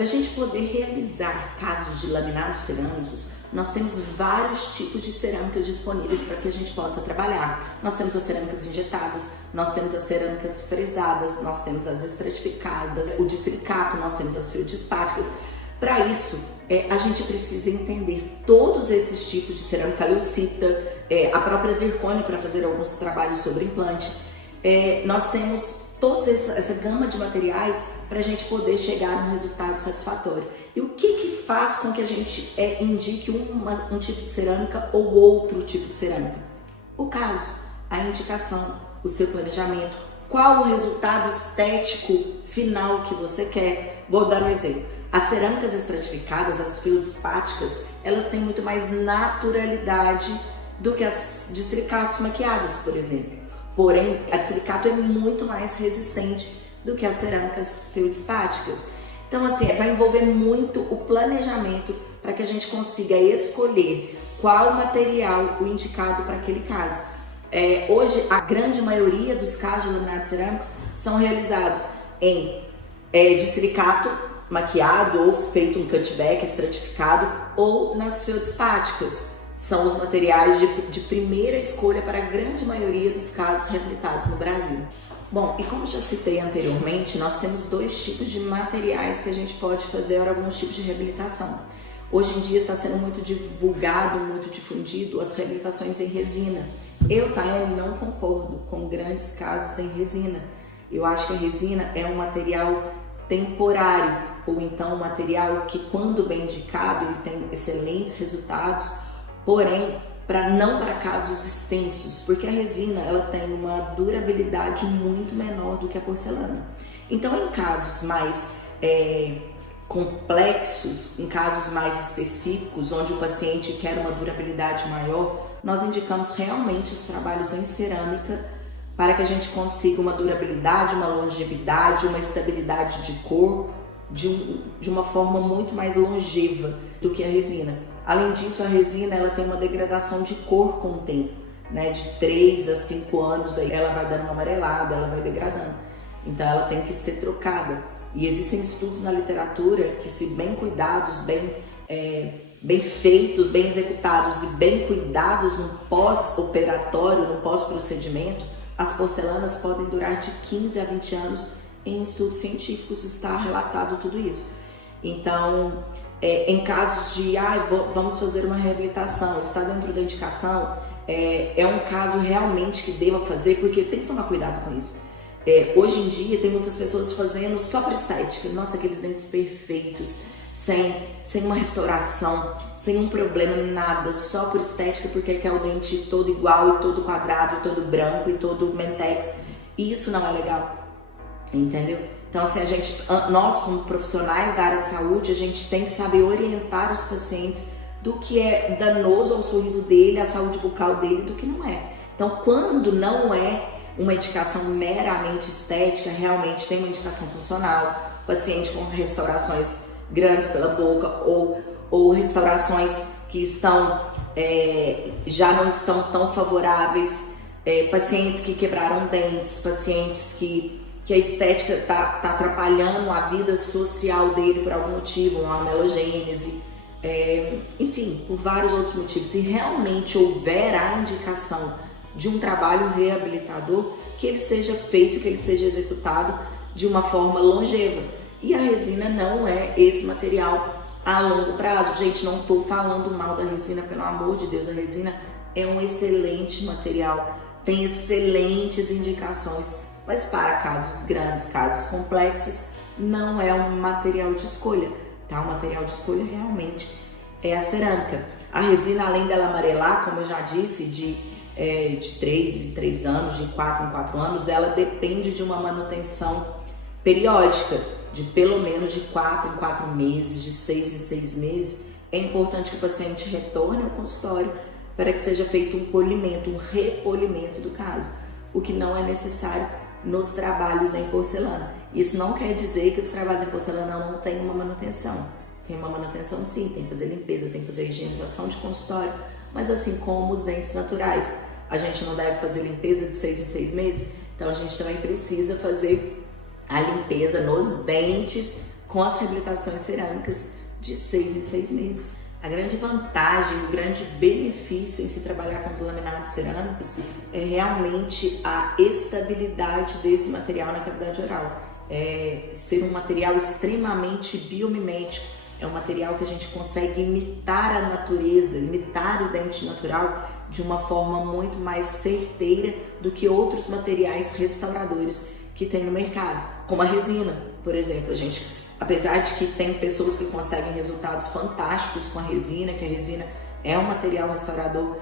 Para a gente poder realizar casos de laminados cerâmicos, nós temos vários tipos de cerâmicas disponíveis para que a gente possa trabalhar. Nós temos as cerâmicas injetadas, nós temos as cerâmicas fresadas, nós temos as estratificadas, o de silicato, nós temos as feldispáticas. Para isso, a gente precisa entender todos esses tipos de cerâmica, leucita, a própria zircônia para fazer alguns trabalhos sobre implante. Nós temos toda essa gama de materiais para a gente poder chegar a um resultado satisfatório. E o que faz com que a gente indique um tipo de cerâmica ou outro tipo de cerâmica? O caso, a indicação, o seu planejamento, qual o resultado estético final que você quer. Vou dar um exemplo. As cerâmicas estratificadas, as feldispáticas, elas têm muito mais naturalidade do que as de silicatos maquiadas, por exemplo. Porém, a de silicato é muito mais resistente do que as cerâmicas feldispáticas. Então, assim, vai envolver muito o planejamento para que a gente consiga escolher qual material o indicado para aquele caso. Hoje, a grande maioria dos casos de laminados cerâmicos são realizados de silicato maquiado ou feito um cutback estratificado ou nas feldispáticas. São os materiais de primeira escolha para a grande maioria dos casos reabilitados no Brasil. Bom, e como já citei anteriormente, nós temos dois tipos de materiais que a gente pode fazer alguns tipos de reabilitação. Hoje em dia está sendo muito divulgado, muito difundido as reabilitações em resina. Eu, Tayane, não concordo com grandes casos em resina. Eu acho que a resina é um material temporário, ou então um material que, quando bem indicado, ele tem excelentes resultados, porém, não para casos extensos, porque a resina ela tem uma durabilidade muito menor do que a porcelana. Então, em casos mais complexos, em casos mais específicos, onde o paciente quer uma durabilidade maior, nós indicamos realmente os trabalhos em cerâmica para que a gente consiga uma durabilidade, uma longevidade, uma estabilidade de cor de uma forma muito mais longeva do que a resina. Além disso, a resina ela tem uma degradação de cor com o tempo, né? De 3 a 5 anos aí ela vai dando uma amarelada, ela vai degradando. Então ela tem que ser trocada. E existem estudos na literatura que, se bem cuidados, bem feitos, bem executados e bem cuidados no pós-operatório, no pós-procedimento, as porcelanas podem durar de 15 a 20 anos. Em estudos científicos está relatado tudo isso. Então, em casos de vamos fazer uma reabilitação, está dentro da indicação, é um caso realmente que deva fazer, porque tem que tomar cuidado com isso. Hoje em dia tem muitas pessoas fazendo só para estética, nossa, aqueles dentes perfeitos, sem uma restauração, sem um problema, nada, só por estética, porque quer o dente todo igual e todo quadrado, e todo branco e todo mentex. E isso não é legal, entendeu? Então, assim, nós como profissionais da área de saúde, a gente tem que saber orientar os pacientes do que é danoso ao sorriso dele, à saúde bucal dele, do que não é. Então, quando não é uma indicação meramente estética, realmente tem uma indicação funcional, paciente com restaurações grandes pela boca ou restaurações que já não estão tão favoráveis, pacientes que quebraram dentes, pacientes que a estética está atrapalhando a vida social dele por algum motivo, uma amelogênese, enfim, por vários outros motivos. Se realmente houver a indicação de um trabalho reabilitador, que ele seja feito, que ele seja executado de uma forma longeva. E a resina não é esse material a longo prazo. Gente, não estou falando mal da resina, pelo amor de Deus, a resina é um excelente material, tem excelentes indicações, mas para casos grandes, casos complexos, não é um material de escolha, tá? O material de escolha realmente é a cerâmica. A resina, além dela amarelar, como eu já disse, de 3 em 3 anos, de 4 em 4 anos, ela depende de uma manutenção periódica, de pelo menos de 4 em 4 meses, de 6 em 6 meses. É importante que o paciente retorne ao consultório para que seja feito um polimento, um repolimento do caso, o que não é necessário nos trabalhos em porcelana. Isso não quer dizer que os trabalhos em porcelana não têm uma manutenção. Tem uma manutenção sim, tem que fazer limpeza, tem que fazer higienização de consultório, mas assim como os dentes naturais, a gente não deve fazer limpeza de 6 em 6 meses, então a gente também precisa fazer a limpeza nos dentes com as reabilitações cerâmicas de 6 em 6 meses. A grande vantagem, o grande benefício em se trabalhar com os laminados cerâmicos é realmente a estabilidade desse material na cavidade oral. É ser um material extremamente biomimético, é um material que a gente consegue imitar a natureza, imitar o dente natural de uma forma muito mais certeira do que outros materiais restauradores que tem no mercado, como a resina, por exemplo. Apesar de que tem pessoas que conseguem resultados fantásticos com a resina, que a resina é um material restaurador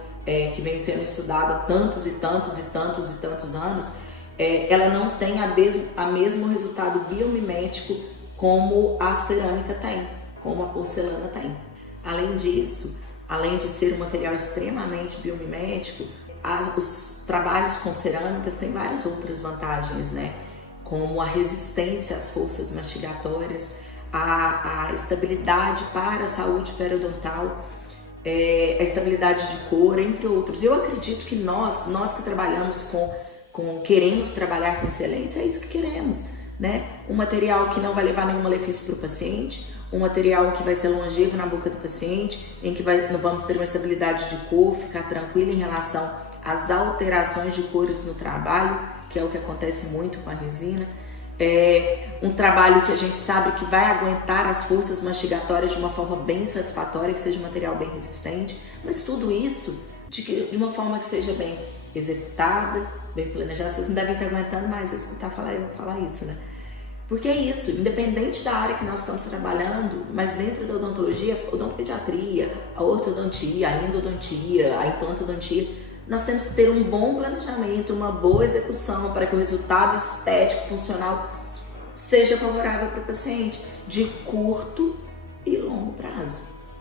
que vem sendo estudado há tantos e tantos e tantos e tantos anos, ela não tem a mesmo resultado biomimético como a cerâmica tem, como a porcelana tem. Além disso, além de ser um material extremamente biomimético, os trabalhos com cerâmicas têm várias outras vantagens, né? Como a resistência às forças mastigatórias, a estabilidade para a saúde periodontal, a estabilidade de cor, entre outros. Eu acredito que nós que trabalhamos queremos trabalhar com excelência, é isso que queremos, né? Um material que não vai levar nenhum malefício para o paciente, um material que vai ser longevo na boca do paciente, em que não vamos ter uma estabilidade de cor, ficar tranquilo em relação às alterações de cores no trabalho, que é o que acontece muito com a resina. Um trabalho que a gente sabe que vai aguentar as forças mastigatórias de uma forma bem satisfatória, que seja um material bem resistente, mas tudo isso de uma forma que seja bem executada, bem planejada. Vocês não devem estar aguentando mais eu escutar eu falar isso, né? Porque é isso, independente da área que nós estamos trabalhando, mas dentro da odontologia, odontopediatria, a ortodontia, a endodontia, a implantodontia, nós temos que ter um bom planejamento, uma boa execução para que o resultado estético, funcional, seja favorável para o paciente de curto e longo prazo.